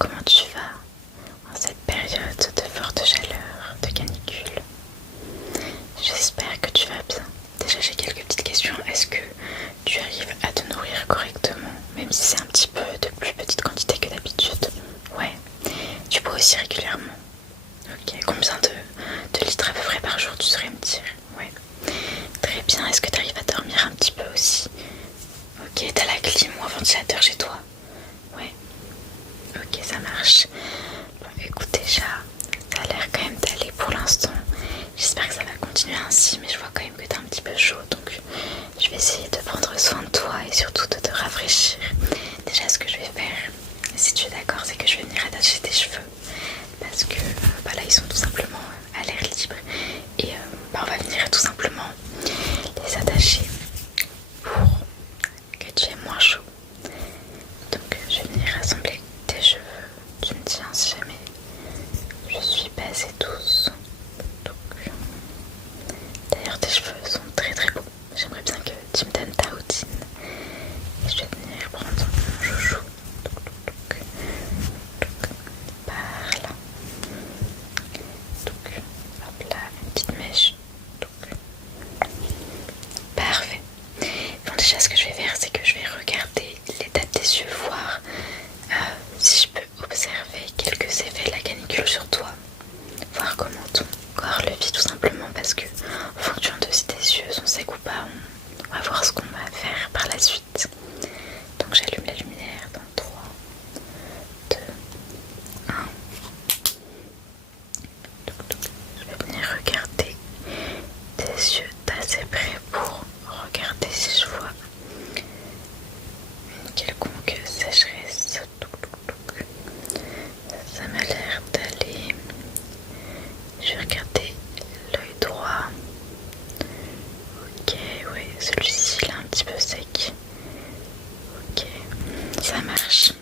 comment tu vas en cette période de forte chaleur, de canicule? J'espère que tu vas bien. Déjà j'ai quelques petites questions. Est-ce que tu arrives à te nourrir correctement, même si c'est un petit peu de plus petite quantité que d'habitude? Ouais. Tu bois aussi régulièrement? Ok. Combien de litres à peu près par jour tu saurais me dire? Ouais. Très bien. Est-ce que tu arrives à dormir un petit peu aussi? Ok. T'as la clim ou un ventilateur chez toi? Ouais. Ok, ça marche. Bon, écoute, déjà, ça a l'air quand même d'aller pour l'instant. J'espère que ça va continuer ainsi, mais je vois quand même que t'es un petit peu chaud, donc je vais essayer de prendre soin de toi et surtout de te rafraîchir. Déjà, ce que je vais faire, si tu es d'accord, c'est que je vais venir attacher tes cheveux parce que bah là, ils sont tout simplement à l'air libre et bah, on va venir tout simplement les attacher pour que tu aies moins chaud. Donc, je vais venir rassembler tes cheveux. Tu me dis hein, si jamais je suis basse et douce. Donc, d'ailleurs, tes cheveux sont très très beaux. J'aimerais bien que tu me donnes ta routine. Et je vais venir prendre mon joujou. Par là. Donc, hop là, une petite mèche. Donc, parfait. Bon, déjà, ce que je vais faire, c'est que je vais regarder l'état de tes yeux, voir si je peux observer quelques effets de la canicule sur toi. Voir comment ton corps le vit tout simplement parce que en fonction de si tes yeux sont secs ou pas, on va voir ce qu'on va faire par la suite. Donc j'allume la lumière dans 3, 2, 1. Je vais venir regarder tes yeux d'assez près pour regarder si je vois une quelconque sécheresse. Ça m'a l'air d'aller. Je vais regarder l'œil droit. Ok, oui, celui-ci il est un petit peu sec. Ok, ça marche.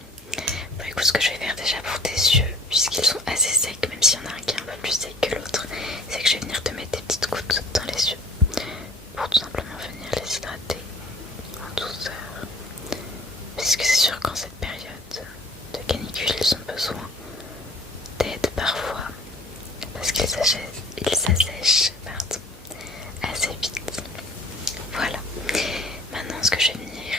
Bon, écoute, ce que je vais faire déjà pour tes yeux, puisqu'ils sont assez secs, même s'il y en a un qui est un peu plus sec que l'autre, c'est que je vais venir te mettre des petites gouttes dans les yeux pour tout simplement venir les hydrater en douceur. Puisque c'est sûr qu'en cette période de canicule, ils ont besoin d'aide parfois parce qu'ils s'assèchent assez vite. Voilà. Maintenant, ce que je vais venir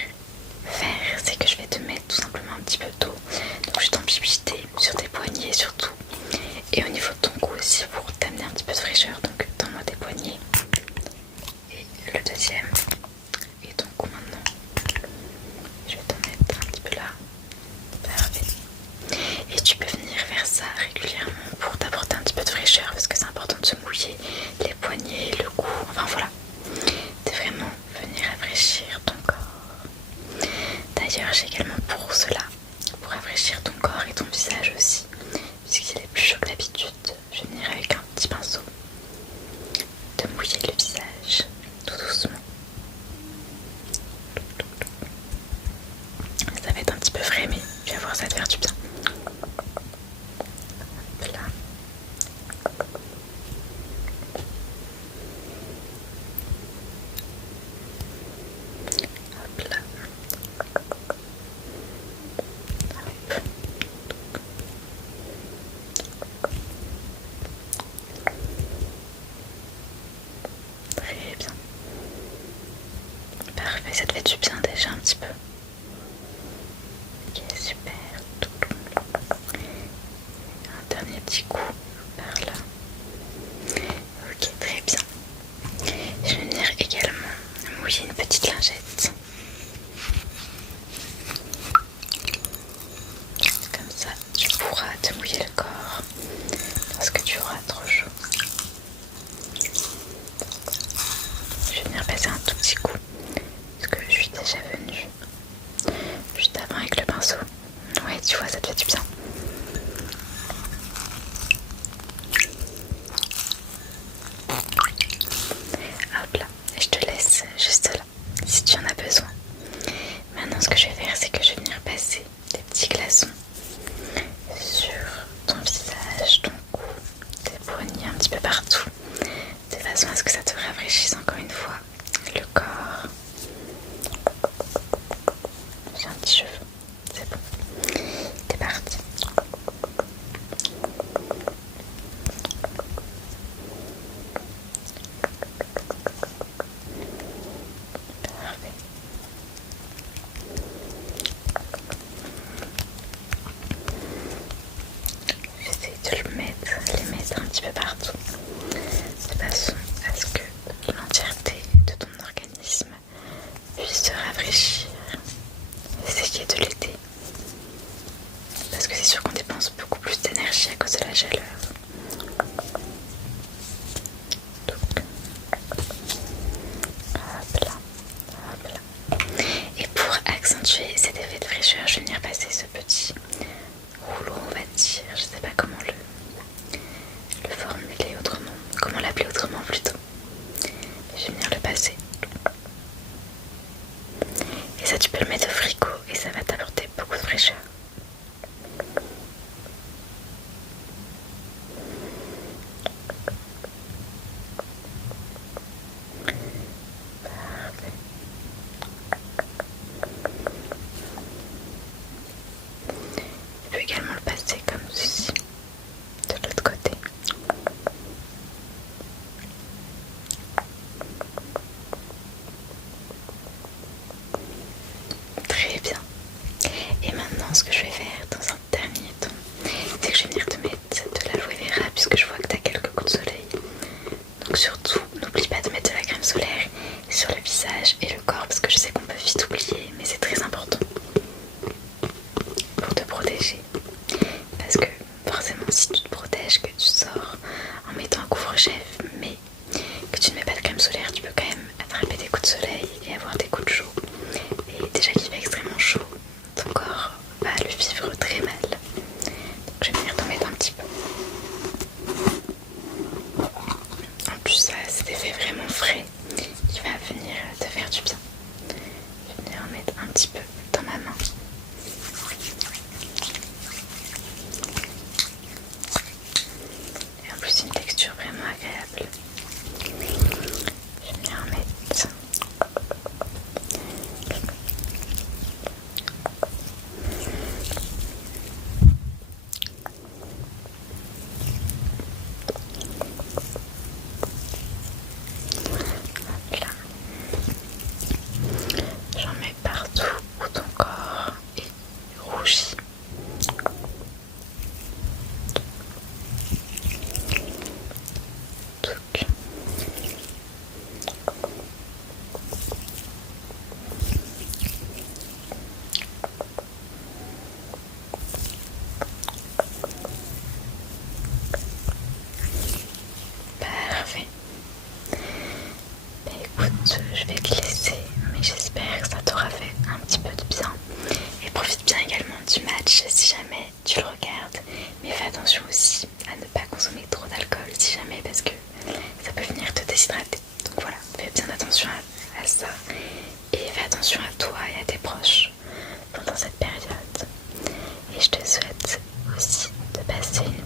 faire, c'est que je vais te mettre tout simplement un petit peu d'eau. Donc, je vais t'embibiter sur tes poignets surtout. Et au niveau de ton cou aussi pour t'amener un petit peu de fraîcheur. Donc, donne-moi tes poignets. Et le deuxième. Et ton cou maintenant. Je vais t'en mettre un petit peu là. Parfait. Et tu peux venir faire ça régulièrement pour t'apporter un petit peu de fraîcheur parce que c'est important de se mouiller les poignets, le cou, enfin voilà. De vraiment venir rafraîchir ton corps. D'ailleurs, j'ai également pour cela, pour rafraîchir ton corps et ton visage aussi, puisqu'il est plus chaud que d'habitude, je vais venir avec un petit pinceau te mouiller le visage tout doucement. Ça va être un petit peu frais, mais tu vas voir, ça va te faire du bien. Hop là. Hop là. Hop. Très bien. Parfait, ça te fait du bien déjà un petit peu. Ok, super. Un dernier petit coup par là. Ok, très bien. Je vais venir également mouiller une petite lingette. Comme ça, tu pourras te mouiller le corps lorsque tu auras trop chaud. Je vais venir passer un tout petit coup parce que je suis déjà venue juste avant avec le pinceau. Ouais, tu vois, ça te fait du bien. Hop là, et je te laisse juste là si tu en as besoin. Maintenant, ce que je vais faire, c'est que je vais venir passer des petits glaçons sur ton visage, ton cou, tes poignets, un petit peu partout, de façon à ce que ça te rafraîchisse encore une fois le corps. J'ai un petit cheveu, c'est bon. T'es pas petit peu partout, de façon à ce que l'entièreté de ton organisme puisse se rafraîchir. Essayer de l'aider, parce que c'est sûr qu'on dépense beaucoup plus d'énergie à cause de la chaleur. Donc, hop là, hop là. Et pour accentuer cet effet de fraîcheur, je vais venir passer ce petit rouleau, on va dire, je sais pas comment le formuler autrement, comment l'appeler autrement plutôt. Je vais venir le passer. Et ça, tu peux le mettre au frigo et ça va t'apporter beaucoup de fraîcheur. Parfait. Tu peux également le passer comme ceci, de l'autre côté. Très bien. Et maintenant, ce que je vais faire dans un dernier temps, c'est que je vais venir te mettre de l'aloe vera puisque je vois que tu as quelques coups de soleil. Donc surtout, n'oublie pas de mettre de la crème solaire sur le visage et le corps parce que je sais qu'on peut vite oublier, mais c'est très important pour te protéger. Parce que forcément, si tu te protèges, que tu sors en mettant un couvre-chef, mais que tu ne mets pas de crème solaire, tu peux quand même attraper des coups de soleil et avoir des coups de chaud. Et déjà qu'il fait extrêmement chaud, ton corps va le vivre très mal. Donc je vais venir t'en mettre un petit peu. En plus, ça a cet effet vraiment frais qui va venir te faire du bien. Je vais venir en mettre un petit peu dans ma main. Et en plus, c'est une texture vraiment agréable. Je vais venir en mettre. Hop là. J'en mets partout où ton corps est rougi. Donc. Parfait. Bah écoute, je vais te laisser, mais j'espère que ça t'aura fait un petit peu de bien. Et profite bien également du match si jamais tu le regardes. Mais fais attention aussi à ne pas consommer trop d'alcool si jamais, parce que ça peut venir te déshydrater. Donc voilà, fais bien attention à ça. Et fais attention à toi et à tes proches pendant cette période. Et je te souhaite aussi de passer une